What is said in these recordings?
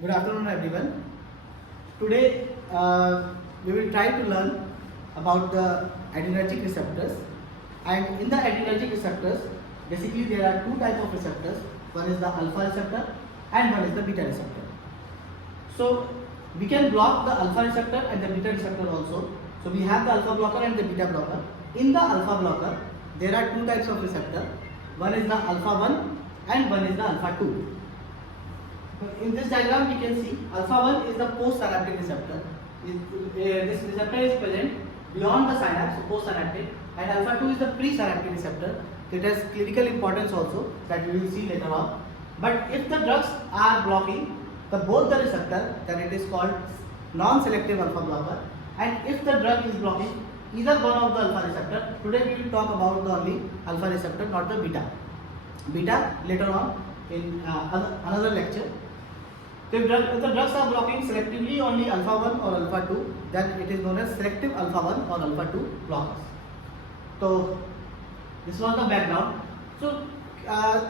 Good afternoon, everyone. Today, we will try to learn about the adrenergic receptors. And in the adrenergic receptors, basically there are two types of receptors. One is the alpha receptor and one is the beta receptor. So we can block the alpha receptor and the beta receptor also. So we have the alpha blocker and the beta blocker. In the alpha blocker, there are two types of receptor. One is the alpha 1 and one is the alpha 2. In this diagram we can see alpha 1 is the postsynaptic receptor. This receptor is present beyond the synapse, so postsynaptic, and alpha 2 is the presynaptic receptor. It has clinical importance also that we will see later on. But if the drugs are blocking both the receptor, then it is called non-selective alpha blocker. And if the drug is blocking either one of the alpha receptor, today we will talk about the only alpha receptor, not the beta. Beta later on in another lecture. So if the drugs are blocking selectively only alpha 1 or alpha 2, then it is known as selective alpha 1 or alpha 2 blockers. So this was the background. So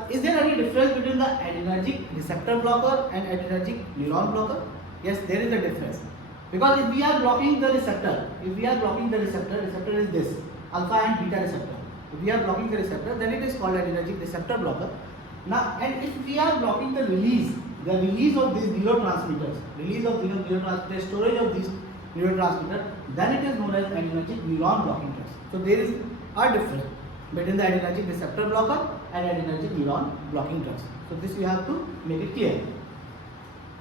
is there any difference between the adrenergic receptor blocker and adrenergic neuron blocker? Yes, there is a difference. Because if we are blocking the receptor, receptor is this, alpha and beta receptor. If we are blocking the receptor, then it is called adrenergic receptor blocker. Now, and if we are blocking the release of these neurotransmitters, storage of these neurotransmitters, then it is known as adrenergic neuron blocking drugs. So there is a difference between the adrenergic receptor blocker and adrenergic neuron blocking drugs. So this you have to make it clear.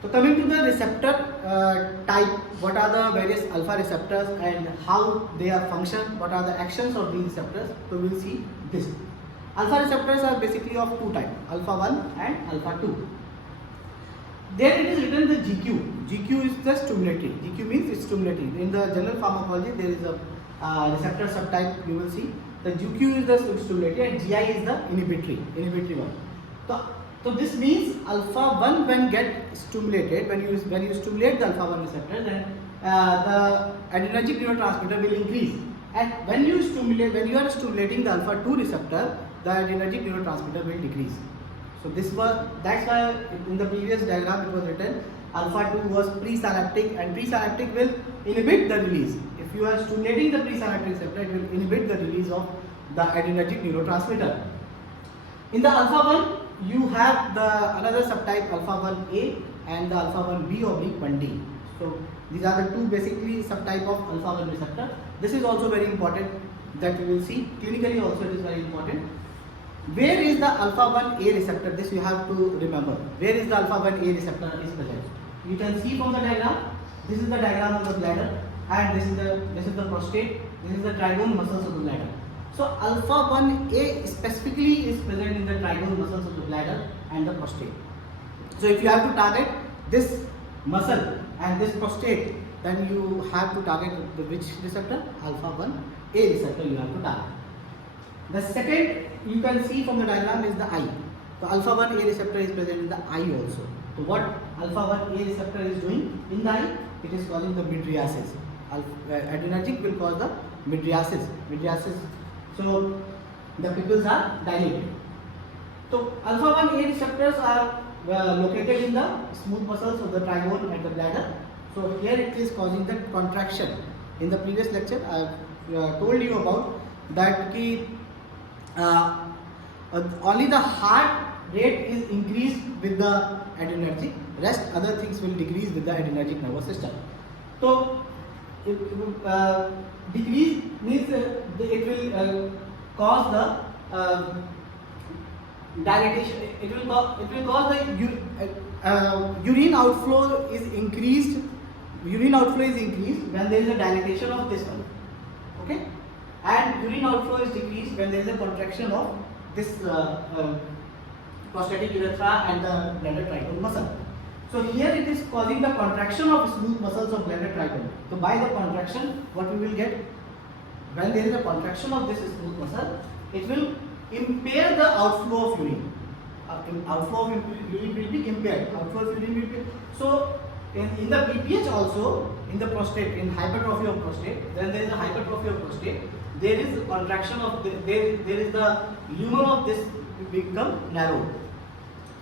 So coming to the receptor type, what are the various alpha receptors and how they are function, what are the actions of these receptors? So we will see this. Alpha receptors are basically of two types, alpha 1 and alpha 2. There it is written the GQ. GQ is the stimulatory. GQ means it's stimulatory. In the general pharmacology, there is a receptor subtype you will see. The GQ is the stimulatory and GI is the inhibitory one. So this means alpha 1 when get stimulated, when you stimulate the alpha 1 receptor, then the adrenergic neurotransmitter will increase. And when you are stimulating the alpha 2 receptor, the adrenergic neurotransmitter will decrease. So that's why in the previous diagram it was written alpha 2 was presynaptic, and presynaptic will inhibit the release. If you are stimulating the presynaptic receptor, it will inhibit the release of the adrenergic neurotransmitter. In the alpha 1, you have the another subtype alpha 1A and the alpha 1B oblique 1D. So these are the two basically subtype of alpha 1 receptor. This is also very important that we will see. Clinically also it is very important. Where is the alpha 1A receptor? This you have to remember. Where is the alpha 1A receptor is present? You can see from the diagram. This is the diagram of the bladder, and this is the prostate. This is the trigone muscles of the bladder. So alpha 1A specifically is present in the trigone muscles of the bladder and the prostate. So if you have to target this muscle and this prostate, then you have to target which receptor? Alpha 1A receptor you have to target. The second you can see from the diagram is the eye. So alpha 1A receptor is present in the eye also. So what alpha 1A receptor is doing in the eye? It is causing the mydriasis. Adrenergic will cause the mydriasis. So the pupils are dilated. So alpha 1A receptors are located in the smooth muscles of the trigone and the bladder. So here it is causing the contraction. In the previous lecture I told you about that only the heart rate is increased with the adrenergic, rest other things will decrease with the adrenergic nervous system. So decrease means it will cause the dilatation. It will cause the urine outflow is increased. Urine outflow is increased when there is a dilatation of this one. Okay, and urine outflow is decreased when there is a contraction of this prostatic urethra and the bladder trigone muscle. So here it is causing the contraction of smooth muscles of bladder trigone. So by the contraction, what we will get? When there is a contraction of this smooth muscle, it will impair the outflow of urine. Outflow of urine will be impaired. So in the BPH also, in the prostate, in hypertrophy of prostate, when there is a hypertrophy of prostate, there is a contraction of there is the lumen of this become narrow.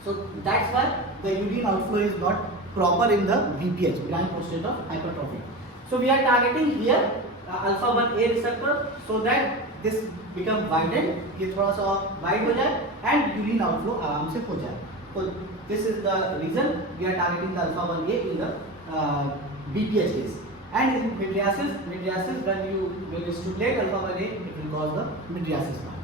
So that's why the urine outflow is not proper in the BPH, benign prostate of hypertrophy. So we are targeting here alpha 1A receptor so that this become widened, ये थोड़ा सा wide हो जाए and urine outflow आराम से हो जाए. So this is the reason we are targeting the alpha 1A in the BPH case. And in mydriasis when you stimulate alpha 1A, it will cause the mydriasis part.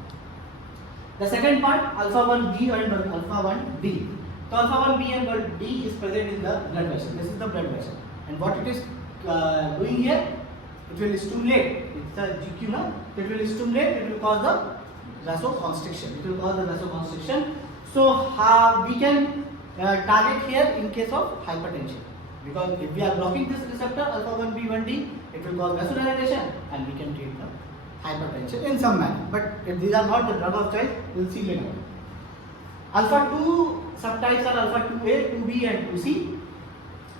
The second part, alpha 1B and alpha 1D. So alpha 1B and 1D is present in the blood vessel. This is the blood vessel. And what it is doing here, it will stimulate. It's a GQ now. It will stimulate. It will cause the vasoconstriction. It will cause the vasoconstriction. So we can target here in case of hypertension. Because if we are blocking this receptor alpha 1B 1D, it will cause vasodilatation and we can treat the hypertension in some manner. But if these are not the drug of choice, we will see later. Alpha 2 subtypes are alpha 2A, 2B and 2C.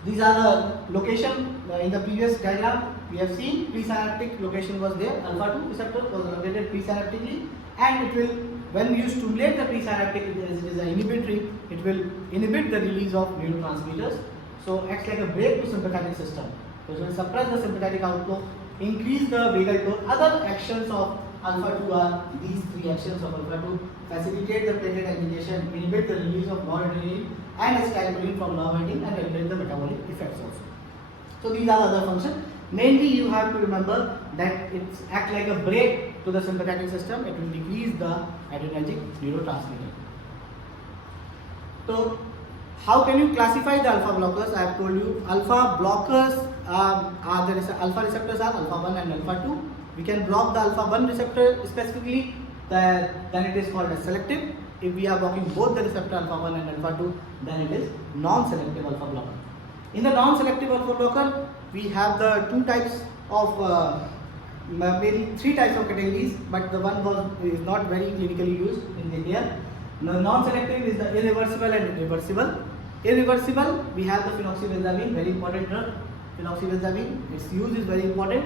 These are the location in the previous diagram we have seen. Presynaptic location was there. Alpha 2 receptor was located presynaptically, and it will, when you stimulate the presynaptic, it is an inhibitory. It will inhibit the release of neurotransmitters. So acts like a brake to sympathetic system. So it will suppress the sympathetic outflow, increase the vagal tone. Other actions of alpha 2 are these three actions of alpha 2: facilitate the platelet aggregation, inhibit the release of noradrenaline and acetylcholine from nerve ending, and regulate the metabolic effects also. So these are the other functions. Mainly you have to remember that it acts like a brake to the sympathetic system. It will decrease the adrenergic neurotransmitter. So how can you classify the alpha blockers? I have told you alpha blockers are the alpha receptors are alpha 1 and alpha 2. We can block the alpha 1 receptor specifically, then it is called as selective. If we are blocking both the receptor alpha 1 and alpha 2, then it is non-selective alpha blocker. In the non-selective alpha blocker, we have the two types of maybe three types of categories, but the one is not very clinically used in India. The non-selective is the irreversible and reversible. Irreversible, we have the phenoxybenzamine, very important drug. Phenoxybenzamine, its use is very important.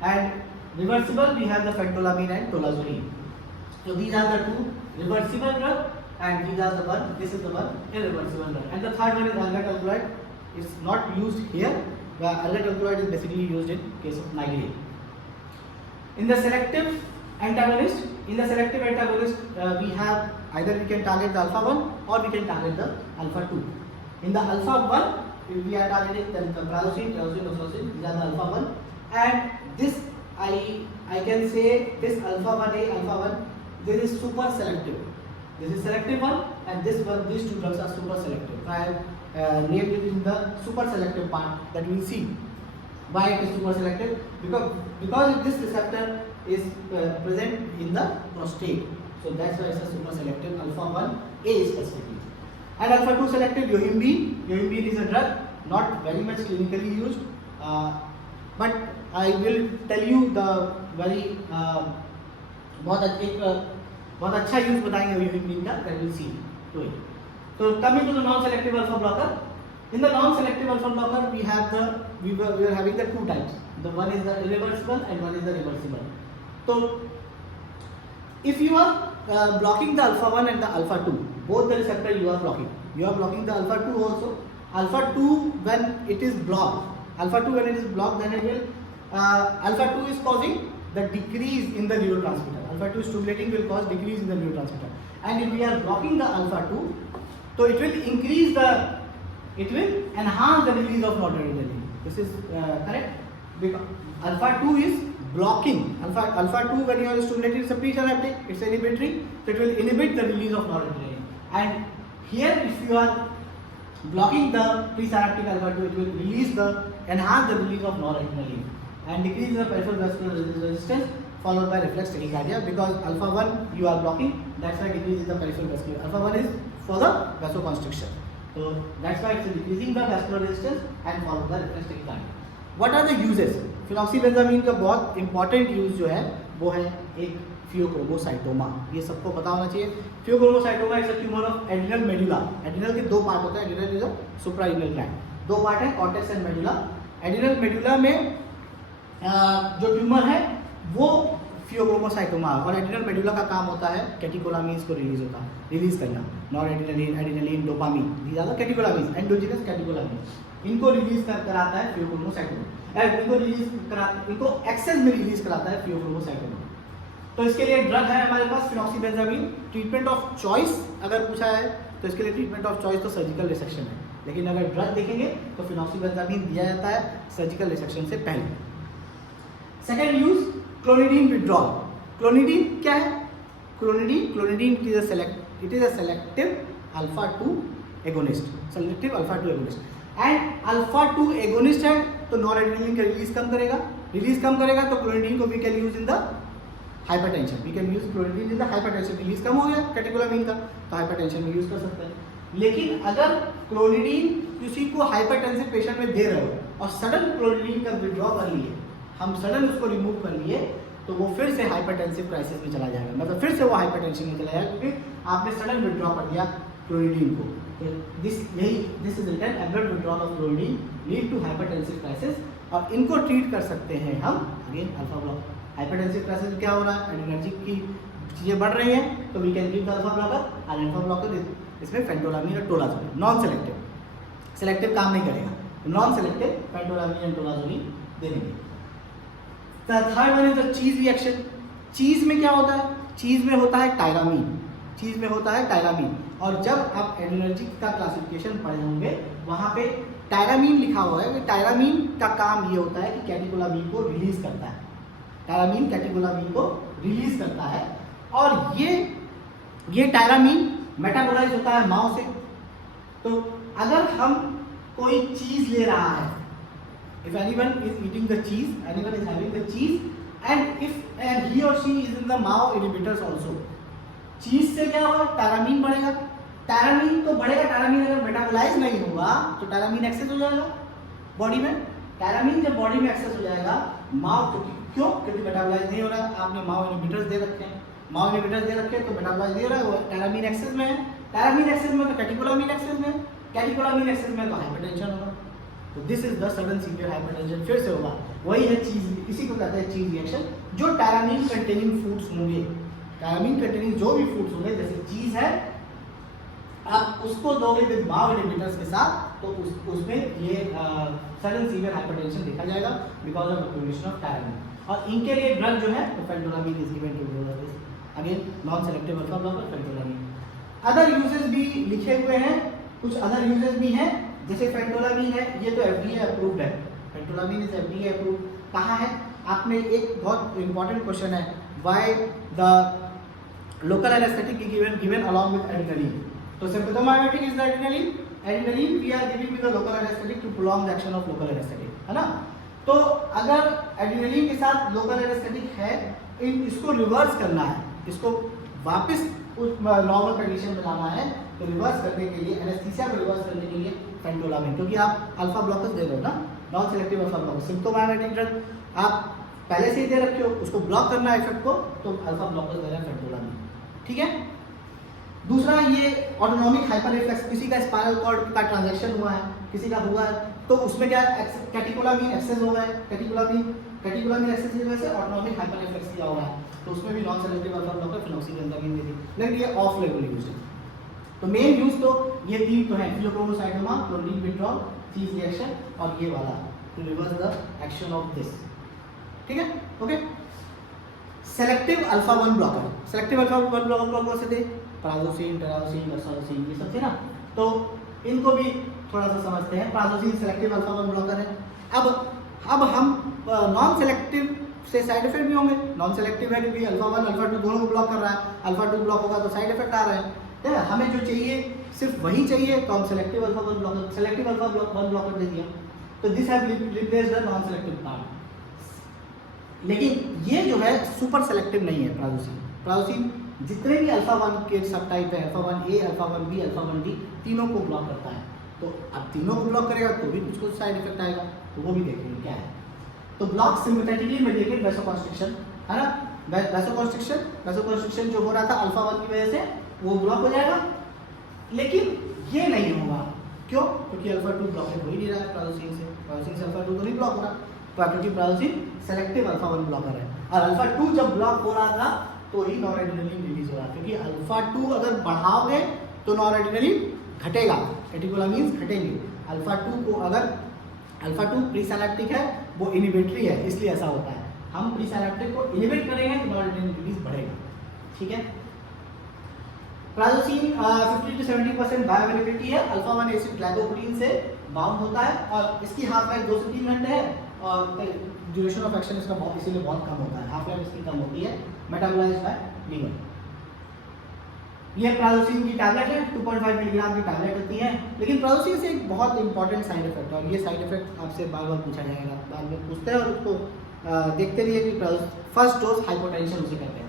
And reversible, we have the phentolamine and tolazurine. So these are the two reversible drug, and these are the one. This is the one irreversible drug. And the third one is algate alkaloid. It's not used here. Algate alkaloid is basically used in case of migraine. In the selective antagonist, we have either we can target the alpha 1 or we can target the alpha 2. In the alpha 1, we are targeting the prazosin, tyrosine, these are the alpha 1, and this I can say this alpha 1A, alpha 1, this is super selective. This is selective one, and this one, these two drugs are super selective. So I have named it in the super selective part that we will see. Why it is super selective? Because this receptor is present in the prostate. So that's why it's a super selective alpha 1A specifically. And alpha 2 selective yohimbine. Yohimbine is a drug not very much clinically used, but I will tell you the very बहुत अच्छा use बताएंगे yohimbine का, that will see to it. So coming to the non-selective alpha blocker. In the non-selective alpha blocker, we are having the two types. The one is the irreversible and one is the reversible. So if you are blocking the alpha 1 and the alpha 2, both the receptor you are blocking. You are blocking the alpha 2 also. Alpha 2 when it is blocked, then it will alpha 2 is causing the decrease in the neurotransmitter. Alpha 2 stimulating will cause decrease in the neurotransmitter. And if we are blocking the alpha 2, so it will enhance the release of noradrenaline. This is correct, because alpha 2 is blocking. Alpha 2 when you are stimulating is a presynaptic, it's inhibitory, so it will inhibit the release of noradrenaline. And here if you are blocking the presynaptic alpha 2, it will enhance the release of noradrenaline and decrease the peripheral vascular resistance, followed by reflex tachycardia, because alpha 1 you are blocking, that's why decrease in the peripheral vascular. Alpha 1 is for the vasoconstriction. So that's why it's decreasing the vascular resistance and followed by reflex tachycardia. What are the uses? फिनॉक्सीबेंजामीन का बहुत important use जो है वो है एक pheochromocytoma. ये सबको पता होना चाहिए. Phaeochromocytoma is a tumour of adrenal medulla. Adrenal के दो पार्ट होते हैं. Adrenal is a supraadrenal gland. दो पार्ट है, cortex and medulla. Adrenal medulla में जो ट्यूमर है वो फियोक्रोमोसाइटोमा। और एड्रिनल मेडुला का काम होता है कैटेकोलामीन्स को रिलीज करना, noradrenaline, adrenaline, dopamine, these are the catecholamines, endogenous catecholamines, इनको रिलीज कराता है फियोक्रोमोसाइटोमा, इनको एक्सेस में रिलीज कराता है फियोक्रोमोसाइटोमा। तो इसके लिए ड्रग है हमारे पास फिनॉक्सीबेंजामीन। ट्रीटमेंट ऑफ चॉइस अगर पूछा है तो इसके लिए ट्रीटमेंट ऑफ चॉइस तो सर्जिकल रिसेक्शन है, लेकिन अगर ड्रग देखेंगे तो फिनॉक्सीबेंजामीन दिया जाता है सर्जिकल रिसेक्शन से पहले। Second use clonidine withdrawal. Clonidine क्या है? Clonidine it is a selective alpha 2 agonist, selective alpha 2 agonist. And alpha 2 agonist है तो नॉरएड्रेनालिन का रिलीज कम करेगा तो क्लोनिडीन को we can use in the hypertension, we can use clonidine in the hypertension. Release कम हो गया कैटेकोलामीन का तो हाइपरटेंशन में यूज कर सकते हैं। लेकिन अगर क्लोनिडीन किसी को हाइपरटेंसिव पेशेंट में दे रहे हो और सडन क्लोनिडीन का विड्रॉ कर लिए, हम सडन उसको रिमूव कर लिए, तो वो फिर से हाइपरटेंसिव क्राइसिस में चला जाएगा, मतलब फिर से वो हाइपरटेंशन में चला जाएगा क्योंकि आपने सडन विड्रॉ कर दिया क्लोनिडीन को। तो this is written abrupt withdrawal of clonidine lead to hypertensive crisis. और इनको ट्रीट कर सकते हैं हम again alpha block. Hypertensive crisis क्या हो रहा है? एड्रेनर्जिक की चीज़ें बढ़ रही हैं तो we can give the alpha blocker. और अल्फा ब्लॉकर इसमें फेंटोलामीन और टोलाजोलिन, नॉन सेलेक्टिव, सेलेक्टिव काम नहीं करेगा, नॉन सेलेक्टिव फेंटोलामीन और टोलाजोलिन देंगे। थर्ड वन इज द चीज रिएक्शन। चीज में क्या होता है? चीज में होता है टायरामीन। और जब आप एड्रेनर्जिक का क्लासिफिकेशन पढ़े होंगे वहाँ पे टायरामीन लिखा हुआ है कि टायरामीन का काम ये होता है कि कैटेकोलामीन को रिलीज करता है, टायरामीन कैटेकोलामीन को रिलीज करता है। और ये टायरामीन मेटाबोलाइज होता है माओ से। तो अगर हम कोई चीज ले रहा है, if anyone is eating the cheese, anyone is having the cheese, and he or she is in the MAO inhibitors also, चीज से क्या होगा? टायरामीन बढ़ेगा। टायरामीन तो बढ़ेगा, टायरामीन अगर मेटाबोलाइज नहीं होगा तो टायरामीन एक्सेस हो जाएगा बॉडी में। टायरामीन जब बॉडी में एक्सेस हो जाएगा, माओ क्योंकि मेटाबोलाइज नहीं हो रहा है, आपने माओ इनहिबिटर्स दे रखे हैं, तो मेटाबोलाइज नहीं हो रहा है, वो टायरामीन एक्सेस में है। टायरामीन एक्सेस में तो कैटेकोलामीन एक्सेस में, कैटेकोलामीन एक्सेस में तो हाइपरटेंशन होगा। तो this is the sudden severe hypertension फिर से होगा। वही है चीज, इसी को कहते हैं चीज रिएक्शन। जो टायरामीन कंटेनिंग फूड्स होंगे, टायरामीन कंटेनिंग जो भी फूड्स होंगे, जैसे चीज है, आप उसको दोगे विद माओ इनहिबिटर्स के साथ तो उसमें ये सडन सीवियर हाइपरटेंशन देखा जाएगा because of accumulation of tyramine. और इनके लिए ड्रग जो है तो phentolamine is given to this, again non selective alpha blocker phentolamine. Other uses भी लिखे हुए हैं, कुछ अदर यूजेस भी हैं, जैसे फेंटोलामीन है, ये तो एफडीए अप्रूव्ड है, फेंटोलामीन इज एफडीए अप्रूव्ड। कहाँ है? आपने एक बहुत इंपॉर्टेंट क्वेश्चन है, why the local anaesthetic given along with adrenaline. तो sympathomimetic is the adrenaline, adrenaline we are giving with the local anaesthetic to prolong the action of local anaesthetic, है ना। तो अगर एड्रेनालिन के साथ लोकल एनेस्थेटिक है, इसको रिवर्स करना है, इसको वापस उस नॉर्मल कंडीशन में लाना है, तो रिवर्स करने के लिए, एनेस्थीसिया को रिवर्स करने के लिए फेंटोलामीन, क्योंकि आप अल्फा ब्लॉकर्स दे रहे हो ना, non selective alpha blocker. Sympathomimetic drug आप पहले से ही दे रखे हो, उसको ब्लॉक करना है इफेक्ट को, तो अल्फा ब्लॉकर्स दे रहे हैं फेंटोलामीन, ठीक है। दूसरा ये ऑटोनॉमिक हाइपर रिफ्लेक्स, किसी का स्पाइनल कॉर्ड का ट्रांजैक्शन हुआ है, किसी का हुआ है, तो उसमें क्या कैटेकोलामीन एक्सेस हो गया है, कैटेकोलामीन एक्सेस की वजह से ऑटोनॉमिक हाइपर रिफ्लेक्स किया हुआ है, तो उसमें भी नॉन सेलेक्टिव अल्फा ब्लॉकर फिनॉक्सीबेंजामीन दे दी, लेकिन ये ऑफ लेवल यूज है। तो मेन यूज तो ये तीन तो है, pheochromocytoma, clonidine withdrawal, cheese reaction, और ये वाला to reverse the action of this, ठीक है, okay. Selective alpha 1 blocker, selective alpha 1 blocker कौन से थे? प्राजोसिन, टेराजोसिन, वर्सालोसिन, ये सब थे ना। तो इनको भी थोड़ा सा समझते हैं। प्राजोसिन सेलेक्टिव अल्फा 1 ब्लॉकर है। अब हम नॉन सेलेक्टिव से साइड इफेक्ट भी होंगे। नॉन सेलेक्टिव है क्योंकि अल्फा 1 अल्फा 2 दोनों को ब्लॉक कर रहा है, अल्फा 2 ब्लॉक होगा तो साइड इफेक्ट आ रहे हैं, ठीक है। हमें जो चाहिए सिर्फ वही चाहिए, तो हम selective alpha 1 blocker, selective alpha 1 blocker दे दिया, तो this have replaced the non selective part. लेकिन ये जो है सुपर सेलेक्टिव नहीं है प्राजोसिन जितने भी अल्फा 1 के सब टाइप है, alpha 1A, alpha 1B, alpha 1D, तीनों को ब्लॉक करता है। तो अब तीनों को ब्लॉक करेगा तो भी कुछ साइड इफेक्ट आएगा, तो वो भी देखेंगे क्या है। तो ब्लॉक सिम्पथेटिकली मेडिकेट वैसोकंस्ट्रिक्शन, है ना। वैसोकंस्ट्रिक्शन जो हो रहा था अल्फा 1 की वजह से वो ब्लॉक हो जाएगा, लेकिन ये नहीं होगा, क्यों? क्योंकि अल्फा 2 ब्लॉकेट हो ही नहीं रहा है प्राजोसिन से अल्फा 2 तो नहीं ब्लॉक हो रहा। क्योंकि प्रायोजिन सेलेक्टिव अल्फा 1 ब्लॉकर है, और अल्फा 2 जब ब्लॉक हो रहा था तो ही नॉरएड्रेनालिन रिलीज हो रहा है, क्योंकि अल्फा 2 अगर बढ़ाओगे तो नॉरएड्रेनालिन घटेगा, कैटेकोलामीन्स घटेंगे। अल्फा 2 को अगर अल्फा 2 प्रीसिनेप्टिक है, वो इनिबिटरी है, इसलिए ऐसा होता है। हम प्रीसिनेप्टिक को इनिबिट करेंगे तो नॉरएड्रेनालिन रिलीज बढ़ेगा, ठीक है। प्रायोजिन 50 to 70% बायोअवेलेबिलिटी है, अल्फा 1 एसिड ग्लाइकोप्रोटीन से बाउंड होता है, और इसकी हाफ लाइफ 2 से 3 घंटे है, और ड्यूरेशन ऑफ एक्शन इसका बहुत इसीलिए बहुत कम होता है, हाफ लाइफ इसकी कम होती है, मेटाबोलाइज्ड बाय लीवर। ये प्रायोजिन की टैबलेट है, 2.5 मिलीग्राम की टैबलेट होती है, लेकिन प्रायोजिन से एक बहुत इंपॉर्टेंट साइड इफेक्ट है, और ये साइड इफेक्ट आपसे बार बार पूछा जाएगा, बाद में पूछते हैं, और उसको देखते रहिए कि फर्स्ट डोज हाइपोटेंशन उसे कहते हैं,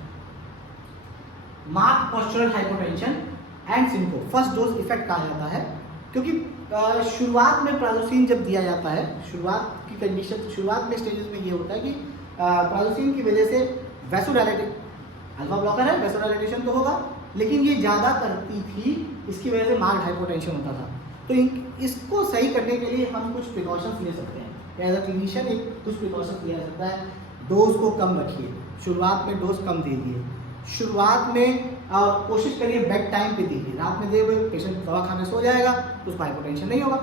mark postural hypotension and syncope, first dose effect कहा जाता है, क्योंकि शुरुआत में प्रायोजिन जब दिया जाता है, शुरुआत की कंडीशन, शुरुआत में स्टेजेस में ये होता है कि प्रायोजिन की वजह से वैसोडायलेटिक, अल्फा ब्लॉकर है, वैसोडायलेटेशन तो होगा, लेकिन ये ज़्यादा करती थी, इसकी वजह से मार्क्ड हाइपोटेंशन होता था। तो इसको सही करने के लिए हम कुछ प्रिकॉशंस ले सकते हैं, एज अ क्लिनिशियन एक कुछ प्रिकॉशंस लिया जा सकता है। डोज को कम रखिए, शुरुआत में डोज कम दीजिए, शुरुआत में कोशिश करिए बेड टाइम पे दीजिए, रात में दे पेशेंट दवा खाने सो जाएगा, उसको हाइपोटेंशन नहीं होगा,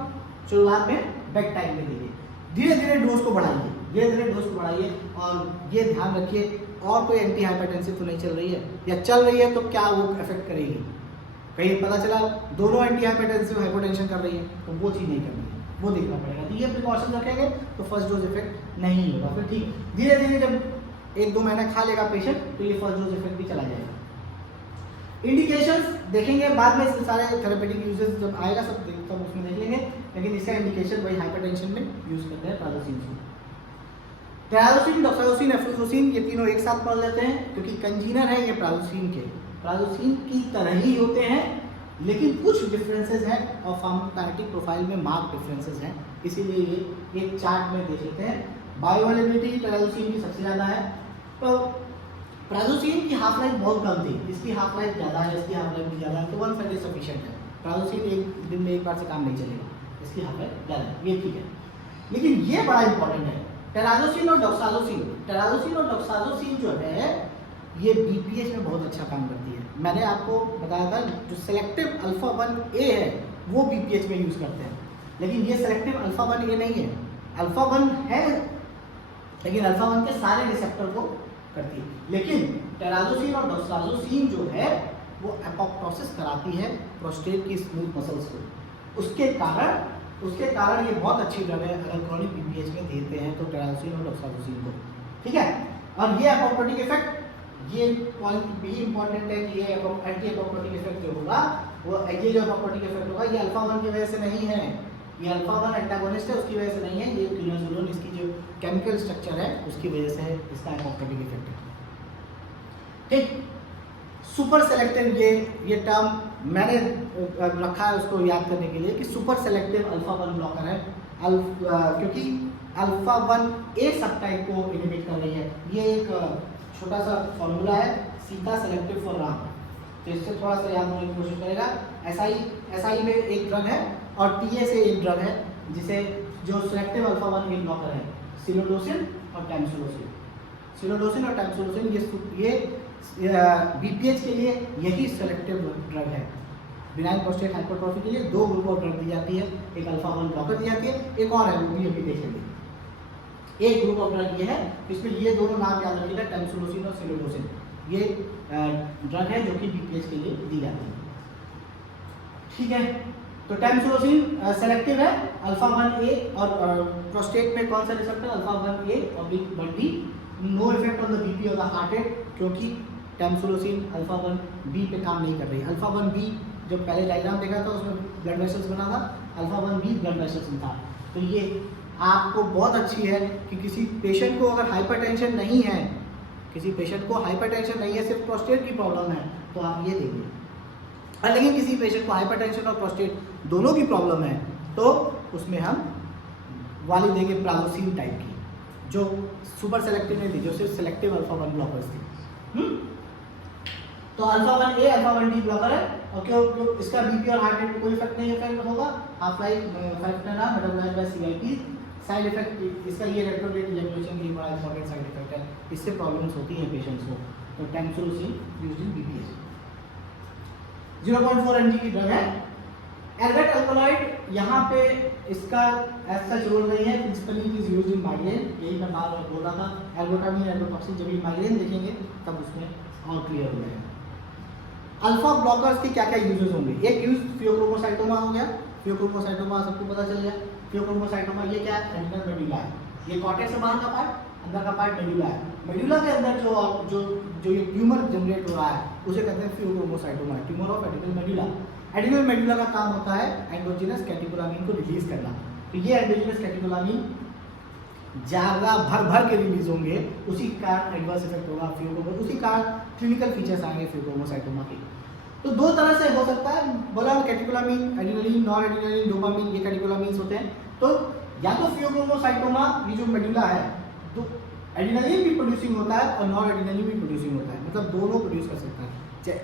शुरुआत में बेड टाइम पे दीजिए, धीरे धीरे डोज को बढ़ाइए, धीरे धीरे डोज को बढ़ाइए, और ये ध्यान रखिए और कोई एंटी हाइपरटेंसिव तो नहीं चल रही है, या चल रही है तो क्या वो इफेक्ट करेगी, कहीं पता चला दोनों एंटी हाइपरटेंसिव हाइपोटेंशन कर रही है तो वो चीज़ नहीं करनी है, वो देखना पड़ेगा। तो ये प्रिकॉशन रखेंगे तो फर्स्ट डोज इफेक्ट नहीं होगा, फिर ठीक धीरे धीरे जब 1-2 महीना खा लेगा पेशेंट तो ये फर्स्ट डोज इफेक्ट भी चला जाएगा। इंडिकेशंस देखेंगे बाद में, सारे थेरेपेटिक यूजेस जब आएगा सब उसमें देख लेंगे, लेकिन इसका इंडिकेशन वही हाइपरटेंशन में यूज करते हैं प्रायोजिन को। ट्रायोसिन, डॉक्साजोसिन, एफ्लूजोसिन ये तीनों एक साथ पढ़ लेते हैं, क्योंकि कंजीनर है ये प्रायोजिन के, प्रायोजिन की तरह ही होते हैं, लेकिन कुछ डिफरेंसेस हैं और फार्माकोकाइनेटिक प्रोफाइल में मार्क डिफरेंसेस हैं, इसीलिए ये एक चार्ट में देख लेते हैं। बायोअवेलेबिलिटी ट्रायोसिन की सबसे ज़्यादा है, तो प्रायोजिन की हाफ लाइफ बहुत कम थी, इसकी हाफ लाइफ ज़्यादा है, इसकी हाफ लाइफ भी ज़्यादा है, तो 1 साइड सफिशिएंट है। प्रायोजिन एक दिन में एक बार से काम नहीं चलेगा, इसकी हाफ लाइफ ज़्यादा है, ये ठीक है। लेकिन ये बड़ा इंपॉर्टेंट है, टेराजोसिन और डॉक्साजोसिन, टेराजोसिन और डॉक्साजोसिन जो है ये बीपीएच में बहुत अच्छा काम करती है। मैंने आपको बताया था जो सेलेक्टिव अल्फा 1A है वो बीपीएच में यूज़ करते हैं, लेकिन ये सेलेक्टिव अल्फा 1A नहीं है, अल्फा 1 है लेकिन अल्फा 1 के सारे रिसेप्टर को करती है, लेकिन टेराजोसिन और डॉक्साजोसिन जो है वो एपोप्टोसिस कराती है प्रोस्टेट की स्मूथ मसल्स को, उसके कारण ये बहुत अच्छी ड्रग है, अगर क्रॉनिक बीपीएच में देते हैं तो टेराजोसिन और डॉक्साजोसिन को, ठीक है। और ये एपोप्टोटिक इफेक्ट, ये पॉइंट भी इंपॉर्टेंट है कि ये एंटी एपोप्टोटिक इफेक्ट जो होगा वो ये जो एपोप्टोटिक इफेक्ट होगा ये अल्फा 1 की वजह से नहीं है, ये अल्फा 1 एंटागोनिस्ट है उसकी वजह से नहीं है, ये क्लिनोजोलोन इसकी जो केमिकल स्ट्रक्चर है उसकी वजह से है, इसका एपोप्टोटिक इफेक्ट है, ठीक। सुपर सेलेक्टिव, ये टर्म मैंने रखा है उसको याद करने के लिए कि सुपर सेलेक्टिव अल्फा 1 ब्लॉकर है, क्योंकि अल्फा 1A सब टाइप को इनिबिट कर रही है। ये एक छोटा सा फॉर्मूला है, सीता सेलेक्टिव फॉर राम, तो इससे थोड़ा सा याद होने की कोशिश करेगा। एसआई में एक ड्रग है और टीए से एक ड्रग है जिसे जो सेलेक्टिव अल्फा 1A ब्लॉकर है, सिलोडोसिन और टैमसुलोसिन। सिलोडोसिन और टैमसुलोसिन ये बीपीएच के लिए यही सेलेक्टिव ड्रग है। बिनाइन प्रोस्टेट हाइपरट्रॉफी के लिए 2 ग्रुप ऑफ ड्रग दी जाती है, एक अल्फा 1 ब्लॉकर दी जाती है, एक और है वो भी अभी देख लेंगे। एक ग्रुप ऑफ ड्रग ये है, इसमें ये दोनों नाम याद रखिएगा, टैमसुलोसिन और सिलोडोसिन, ये ड्रग है जो कि बीपीएच के लिए दी जाती है, ठीक है। तो टैमसुलोसिन सेलेक्टिव है अल्फा 1A, और प्रोस्टेट में कौन सा रिसेप्टर, अल्फा 1A और 1B, no effect on the BP और द हार्ट रेट, क्योंकि टैमसुलोसिन अल्फा 1B पे काम नहीं कर रही। अल्फा 1B जब पहले डायग्राम देखा था उसमें ब्लड वेसल्स बना था, अल्फा 1B ब्लड वेसल्स में था। तो ये आपको बहुत अच्छी है कि किसी पेशेंट को अगर हाइपरटेंशन नहीं है, किसी पेशेंट को हाइपरटेंशन नहीं है, सिर्फ प्रोस्टेट की प्रॉब्लम है, तो आप ये देखिए। और लेकिन किसी पेशेंट को हाइपरटेंशन और प्रोस्टेट दोनों की प्रॉब्लम है, तो उसमें हम वाली देंगे प्रायोजिन टाइप की, जो सुपर सेलेक्टिव नहीं थी, जो सिर्फ सेलेक्टिव अल्फा 1 ब्लॉकर्स थी। तो alpha 1A alpha 1D blocker है, और क्यों इसका बीपी और हार्ट रेट में कोई इफेक्ट नहीं इफेक्ट होगा। Half life 5 ton metabolized by CIP. Side effect इसका ये रेट्रोग्रेड इजैकुलेशन की बड़ा इंपॉर्टेंट साइड इफेक्ट है, इससे प्रॉब्लम्स होती हैं पेशेंट्स को। तो टैंक्सोलोसिन यूज्ड इन बीपीएच। 0.4 mg की ड्रग है। एल्गेट अल्कोलॉइड यहाँ पे इसका ऐसा रोल नहीं है, principally it is used in migraine. यही मैं बार बार बोल रहा था, एल्गोटामिन एल्गोटॉक्सिन जब भी माइग्रेन देखेंगे तब उसमें और क्लियर हो जाएगा। अल्फा ब्लॉकर्स के क्या क्या यूजेस होंगे। एक यूज फियोक्रोमोसाइटोमा हो गया, फियोक्रोमोसाइटोमा सबको पता चल गया। फियोक्रोमोसाइटोमा ये क्या है, एडिनल मेडुला है। ये कॉर्टेक्स से बाहर का पार्ट, अंदर का पार्ट मेडुला है। मेडुला के अंदर जो जो जो ये ट्यूमर जनरेट हो रहा है उसे कहते हैं pheochromocytoma, tumour of adrenal medulla. Adrenal medulla का काम होता है एंडोजिनस कैटेकोलामिन को रिलीज करना। तो ये एंडोजिनस कैटेकोलामिन ज्यादा भर के रिलीज होंगे, उसी कारण एडवर्स इफेक्ट होगा फियोक्रोमो, उसी कारण क्लिनिकल फीचर्स आएंगे फियोक्रोमोसाइटोमा के। तो दो तरह से हो सकता है, बोला कैटेकोलामिन, एड्रेनलिन, नॉर एड्रेनलिन, डोपामिन, ये कैटेकोलामिन्स होते हैं। तो या तो फियोक्रोमोसाइटोमा ये जो मेडुला है तो एड्रेनलिन भी प्रोड्यूसिंग होता है और नॉर एड्रेनलिन भी प्रोड्यूसिंग होता है, मतलब दोनों प्रोड्यूस कर सकता है,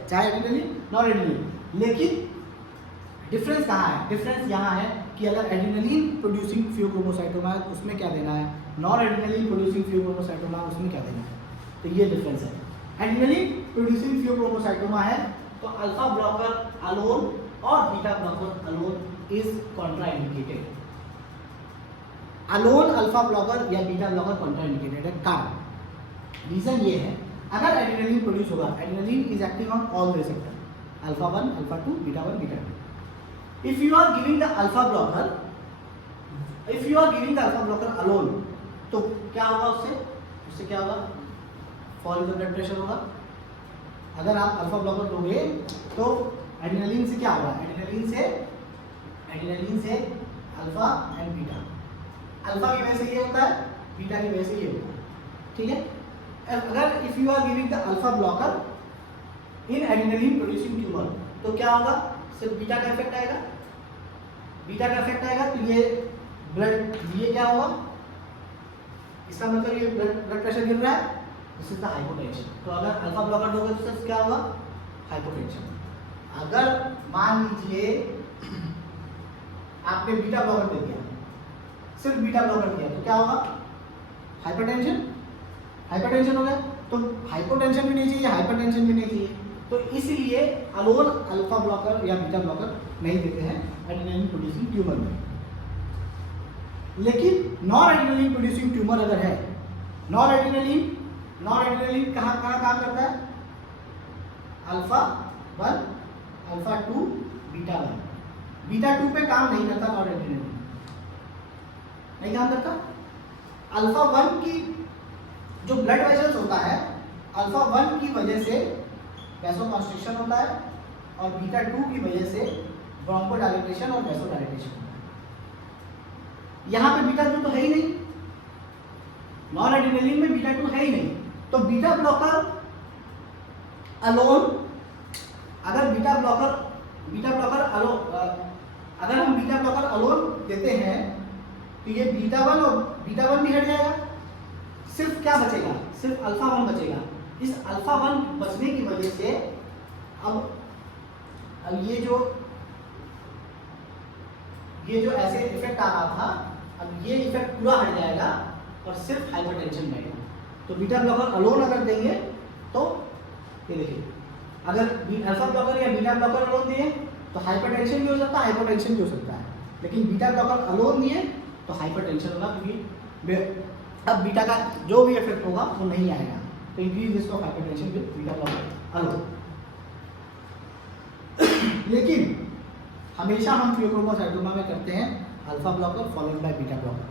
चाहे एड्रेनलिन नॉर एड्रेनलिन। लेकिन डिफरेंस कहाँ है, डिफरेंस यहाँ है कि अगर एड्रेनलिन प्रोड्यूसिंग फियोक्रोमोसाइटोमा है उसमें क्या देना है, नॉर एड्रेनलिन प्रोड्यूसिंग फियोक्रोमोसाइटोमा उसमें क्या देना है। तो ये डिफरेंस है। एड्रेनलिन प्रोड्यूसिंग फियोक्रोमोसाइटोमा है तो अल्फा ब्लॉकर अलोन और beta blocker alone is contraindicated. Alone alpha blocker या बीटा ब्लॉकर कॉन्ट्राइंडिकेटेड है। कारण रीजन ये है, अगर एड्रेनलिन प्रोड्यूस होगा, adrenaline is acting on all the receptor alpha 1, alpha 2, beta 1, beta 2। If you are giving the alpha blocker, if you are giving the alpha blocker alone, तो क्या होगा उससे क्या होगा, fall in the blood pressure होगा। अगर आप alpha blocker दोगे तो एड्रेनलिन से क्या होगा, एड्रेनलिन से अल्फा एंड बीटा, अल्फा की वजह से ये होता है, बीटा की वजह से ये होता है, ठीक है। अगर if you are giving the alpha blocker in adrenaline producing tumour तो क्या होगा, सिर्फ बीटा का इफेक्ट आएगा, बीटा का इफेक्ट आएगा तो ये ब्लड, ये क्या होगा, इसका मतलब ये ब्लड प्रेशर गिर रहा है, दिस इज द हाइपोटेंशन। तो अगर अल्फा ब्लॉकर दोगे तो सिर्फ क्या होगा, हाइपोटेंशन। अगर मान लीजिए आपने बीटा ब्लॉकर दे दिया, सिर्फ बीटा ब्लॉकर दिया तो क्या होगा, हाइपरटेंशन, हाइपरटेंशन हो गया। तो हाइपोटेंशन भी नहीं चाहिए, हाइपरटेंशन भी नहीं चाहिए, तो इसलिए अलोन अल्फा ब्लॉकर या बीटा ब्लॉकर नहीं देते हैं एड्रेनलिन प्रोड्यूसिंग ट्यूमर में। लेकिन नॉन एड्रेनलिन प्रोड्यूसिंग ट्यूमर अगर है, नॉन एड्रेनलिन कहाँ काम करता है, अल्फा 1, अल्फा 2, बीटा 1। बीटा 2 पे काम नहीं करता नॉन एड्रेनलिन, नहीं काम करता। अल्फा 1 की जो ब्लड वेसल्स होता है, अल्फा 1 की वजह से वैसोकंस्ट्रिक्शन होता है और बीटा 2 की वजह से ब्रोंकोडायलेटेशन और वैसोडायलेटेशन होता है। यहाँ पे बीटा 2 तो है ही नहीं, नॉन एड्रेनलिन में बीटा 2 है ही नहीं, तो बीटा ब्लॉकर अलोन, अगर बीटा ब्लॉकर अगर हम बीटा ब्लॉकर अलोन देते हैं तो ये बीटा 1 और बीटा 1 भी हट जाएगा, सिर्फ क्या बचेगा, सिर्फ अल्फा 1 बचेगा। इस अल्फा 1 बचने की वजह से अब ये जो ऐसे इफेक्ट आ रहा था, अब ये इफेक्ट पूरा हट जाएगा और सिर्फ हाइपरटेंशन रहेगा। तो बीटा ब्लॉकर अलोन अगर देंगे तो ये देखिए, अगर अल्फा ब्लॉकर या बीटा ब्लॉकर अलोन दिए तो हाइपरटेंशन भी हो सकता है, हाइपोटेंशन भी हो सकता है। लेकिन बीटा ब्लॉकर अलोन दिए तो हाइपरटेंशन होगा, क्योंकि अब बीटा का जो भी इफेक्ट होगा वो नहीं आएगा। तो increase risk of hypertension with beta blocker alone. लेकिन हमेशा हम फियोक्रोमोसाइटोमा में करते हैं alpha blocker followed by beta blocker,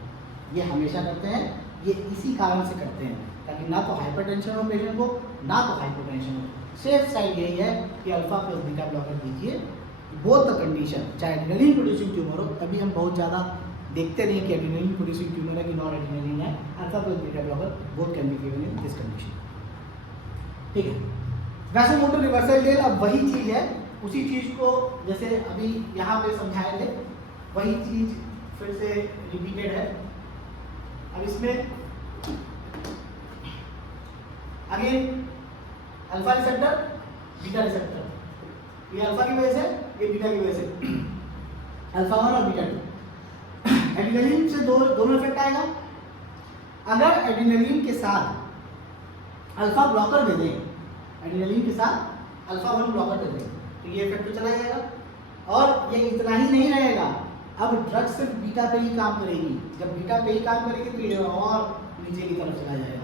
ये हमेशा करते हैं, ये इसी कारण से करते हैं ताकि ना तो हाइपरटेंशन हो पेशेंट को, ना तो हाइपोटेंशन हो। सेफ साइड यही है कि अल्फा प्लस बीटा ब्लॉकर दीजिए, बोथ द कंडीशन, चाहे एड्रेनलिन प्रोड्यूसिंग ट्यूमर हो, तभी हम बहुत ज़्यादा देखते नहीं कि एड्रेनलिन प्रोड्यूसिंग ट्यूमर है कि नॉन एड्रेनलिन है, alpha plus beta blocker both can be given in this condition, ठीक है। वैसोमोटर रिवर्सल डेल अब वही चीज़ है, उसी चीज़ को जैसे अभी यहाँ पे समझाए थे वही चीज़ फिर से रिपीटेड है। अब इसमें again alpha receptor, beta receptor, ये अल्फा की वजह से, ये बीटा की वजह से, अल्फा 1 और बीटा 2। एड्रेनालिन से दोनों इफेक्ट आएगा। अगर एड्रेनालिन के साथ अल्फा ब्लॉकर दे दें, एड्रेनालिन के साथ अल्फा 1 ब्लॉकर दे दें, तो ये इफेक्ट तो चला जाएगा। और ये इतना ही नहीं रहेगा, अब ड्रग सिर्फ बीटा पे ही काम करेगी। जब बीटा पे ही काम करेगी तो ये और नीचे की तरफ चला जाएगा।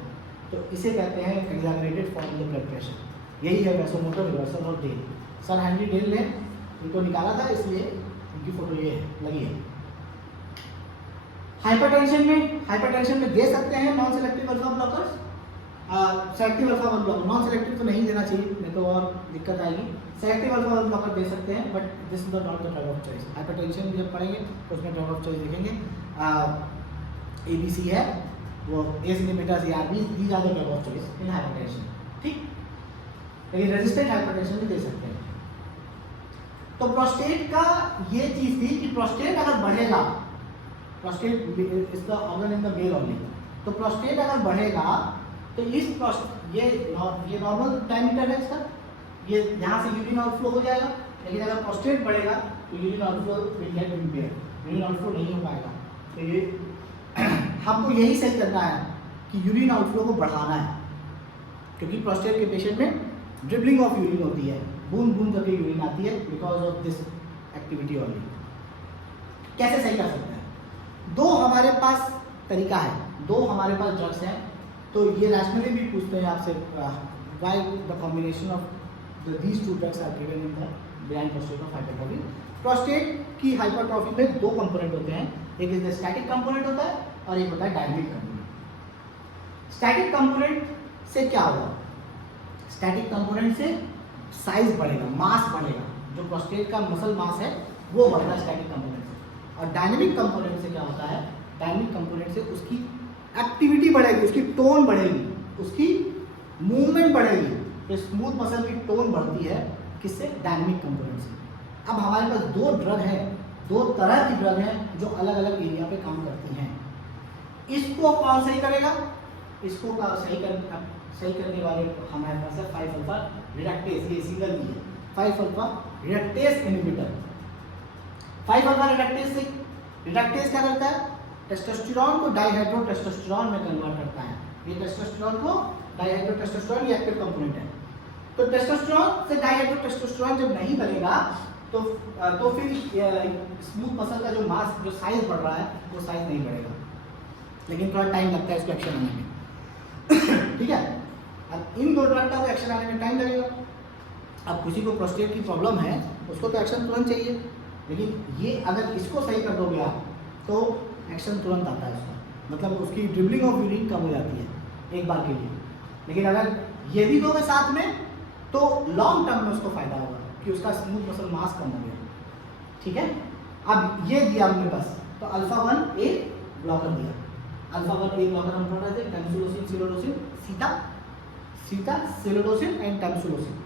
तो इसे कहते हैं exaggerated form of blood pressure. यही है वैसोमोटर रिवर्सल और डेल। सर हेनरी डेल ने इनको निकाला था, इसलिए इनकी फोटो ये लगी है। हाइपरटेंशन में दे सकते हैं non selective alpha blockers, selective alpha 1 blocker. Non selective तो नहीं देना चाहिए, नहीं तो और दिक्कत आएगी। सेलेक्टिव अल्फा 1 ब्लॉकर दे सकते हैं, but this is not the drug of choice. Hypertension जब पढ़ेंगे तो उसमें ड्रग ऑफ चॉइस देखेंगे। ABC है वो, ACE inhibitors, ARBs, these are the drug of choice in hypertension. ठीक, लेकिन रेजिस्टेंट हाइपरटेंशन भी दे सकते हैं। तो प्रोस्टेट का ये चीज थी कि प्रोस्टेट अगर बढ़ेगा, prostate is the organ in the male only, तो प्रोस्टेट अगर बढ़ेगा तो ये नॉर्मल डायमीटर है इसका, ये यहाँ से यूरिन आउटफ्लो हो जाएगा। लेकिन अगर प्रोस्टेट बढ़ेगा तो urine outflow will get impaired, urine outflow नहीं हो पाएगा। तो ये हमको यही सही करना है कि यूरिन आउटफ्लो को बढ़ाना है, क्योंकि प्रोस्टेट के पेशेंट में ड्रिबलिंग ऑफ यूरिन होती है, बूंद बूंद करके यूरिन आती है because of this activity only. कैसे सही कर सकते हैं? दो हमारे पास तरीका है, दो हमारे पास ड्रग्स हैं। तो ये रैशनली भी पूछते हैं आपसे, why the combination of these two drugs are given in the benign prostate of hypertrophy। Prostate की हाइपरट्रॉफी में दो कंपोनेंट होते हैं, एक इज द स्टैटिक कंपोनेंट होता है और एक होता है डायनामिक कंपोनेंट। स्टैटिक कंपोनेंट से क्या होगा? स्टैटिक कंपोनेंट से साइज बढ़ेगा, मास बढ़ेगा, जो प्रोस्टेट का मसल मास है वो बढ़ता है स्टैटिक कंपोनेंट से। और डायनामिक कंपोनेंट से क्या होता है? डायनामिक कंपोनेंट से उसकी एक्टिविटी बढ़ेगी, उसकी टोन बढ़ेगी, उसकी मूवमेंट बढ़ेगी। तो स्मूथ मसल की टोन बढ़ती है किससे? डायनामिक कंपोनेंट से। अब हमारे पास दो ड्रग हैं, दो तरह की ड्रग हैं जो अलग अलग एरिया पे काम करती हैं। इसको कौन सही करेगा? इसको सही करने वाले हमारे पास है 5 अल्फा रिडक्टेस, ये सिंगल भी है, 5 alpha reductase inhibitor. 5 alpha reductase क्या करता है? टेस्टोस्टेरोन को डाइहाइड्रोटेस्टोस्टेरोन में कन्वर्ट करता है। ये टेस्टोस्टेरोन को डाइहाइड्रोटेस्टोस्टेरोन ये एक्टिव कंपोनेंट है। तो टेस्टोस्टेरोन से डाइहाइड्रोटेस्टोस्टेरोन जब नहीं बनेगा तो फिर स्मूथ मसल का जो मास, जो साइज बढ़ रहा है वो साइज नहीं बढ़ेगा, लेकिन थोड़ा टाइम लगता है इसको एक्शन आने में। ठीक है, अब इन दो ड्रग का एक्शन आने में टाइम लगेगा। अब किसी को प्रोस्टेट की प्रॉब्लम है उसको तो एक्शन तुरंत चाहिए, लेकिन ये अगर इसको सही कर दोगे आप तो एक्शन तुरंत आता है उसका, मतलब उसकी ड्रिबलिंग ऑफ यूरिन कम हो जाती है एक बार के लिए। लेकिन अगर ये भी दोगे साथ में तो लॉन्ग टर्म में उसको फायदा होगा कि उसका स्मूथ मसल मास कम हो गया। ठीक है, अब ये दिया हमने बस, तो अल्फा 1 ए ब्लॉकर दिया, अल्फा 1 ए ब्लॉकर हम पढ़ रहे थे, टैमसुलोसिन, सिलोडोसिन, सीता silodosin and tamsulosin.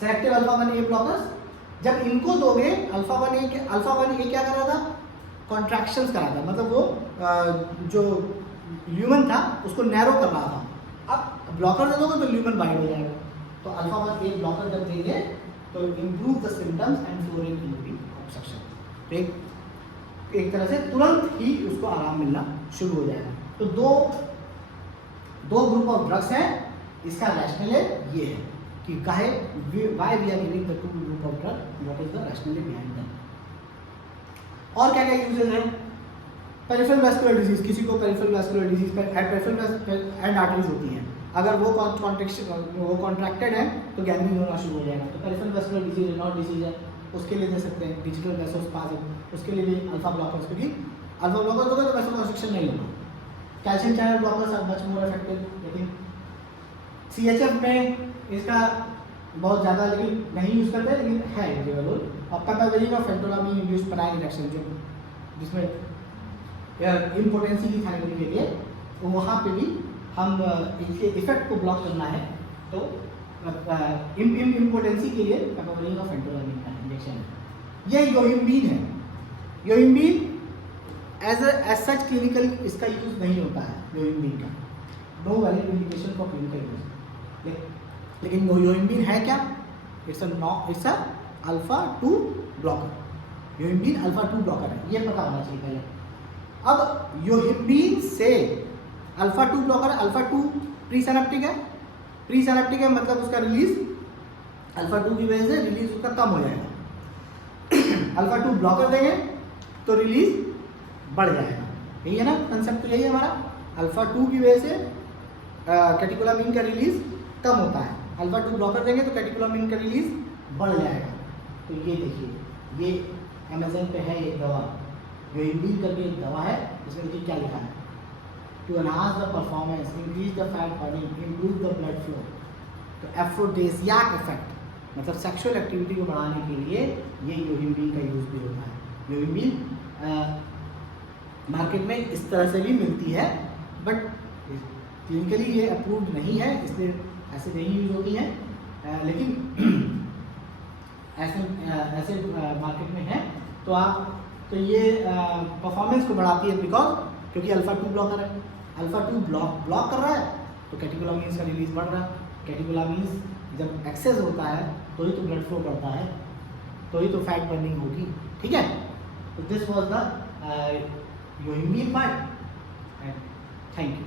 Selective alpha 1 A blockers, जब इनको दोगे अल्फा 1 ए क्या कर रहा था? कॉन्ट्रैक्शंस कर रहा था, मतलब वो जो ल्यूमन था उसको नैरो कर रहा था। अब ब्लॉकर दे दोगे तो ल्यूमन वाइड हो जाएगा। तो अल्फा 1 ए ब्लॉकर जब देंगे तो improve the symptoms and fluorine urine obstruction, तो एक तरह से तुरंत ही उसको आराम मिलना शुरू हो जाएगा। तो दो ग्रुप ऑफ ड्रग्स हैं, इसका रैशनल ये है कि काहे why we are giving the two group of drug, what is the rational behind that. और क्या क्या यूजेस हैं? पेरिफेरल वैस्कुलर डिजीज, किसी को peripheral vascular disease peripheral and arteries होती हैं, अगर वो कॉन्ट्रैक्टेड है तो गैंग्रीन होना शुरू हो जाएगा। तो peripheral vascular disease Raynaud disease है, उसके लिए दे सकते हैं डिजिटल वैसोस्पाज़म, उसके लिए भी अल्फा ब्लॉकर्स, क्योंकि अल्फा ब्लॉकर दोगे तो वैसोकंस्ट्रिक्शन नहीं होगा। Calcium channel blockers are much more effective, लेकिन CHF में इसका बहुत ज़्यादा लेकिन नहीं यूज़ करते, लेकिन है यूजेबल। और पेपावेलिन और फेंटोलामीन इंड्यूस्ड पेनाइल रिडक्शन, जो जिसमें इम्पोटेंसी की थैलेमी के लिए, तो वहाँ पे भी हम इसके इफेक्ट को ब्लॉक करना है तो इम्पोटेंसी के लिए पेपावेलिन और फेंटोलामीन का इंजेक्शन है। ये योइम्बीन है, योइम्बीन एज सच क्लिनिकल इसका यूज़ नहीं होता है योइम्बीन का, no valid indication for clinical use. लेकिन योइम्बीन है क्या? It's a alpha 2 blocker, yohimbine alpha 2 blocker है, ये पता होना चाहिए पहले। अब योहिम्बीन से alpha 2 blocker, alpha 2 presynaptic है, प्री सिनेप्टिक है मतलब उसका रिलीज अल्फा 2 की वजह से रिलीज उसका कम हो जाएगा। अल्फा 2 ब्लॉकर देंगे तो रिलीज बढ़ जाएगा, यही है ना कंसेप्ट, तो यही है हमारा। अल्फा 2 की वजह से कैटेकोलामिन का रिलीज कम होता है, अल्फा 2 ब्लॉकर देंगे तो कैटेकोलामिन का रिलीज बढ़ जाएगा। तो ये देखिए, ये अमेज़न पे है एक दवा, योहिम्बीन करके एक दवा है, इसमें देखिए क्या लिखा है, to enhance the performance, increase the fat burning, improve the blood flow. तो एफ्रोडेसियाक इफेक्ट मतलब सेक्सुअल एक्टिविटी को बढ़ाने के लिए ये योहिम्बीन का यूज़ भी होता है। योहिम्बीन मार्केट में इस तरह से भी मिलती है, बट क्लिनिकली ये अप्रूव्ड नहीं है, इसलिए ऐसे नहीं यूज़ होती है, लेकिन ऐसे मार्केट में है। तो ये परफॉर्मेंस को बढ़ाती है बिकॉज क्योंकि अल्फा 2 ब्लॉकर है, अल्फा 2 ब्लॉक कर रहा है तो कैटेकोलामिन्स का रिलीज बढ़ रहा है। कैटेकोलामिन्स जब एक्सेस होता है तो ही तो ब्लड फ्लो बढ़ता है, तो ही तो फैट बर्निंग होगी, ठीक है। तो this was the yohimbine part, thank you.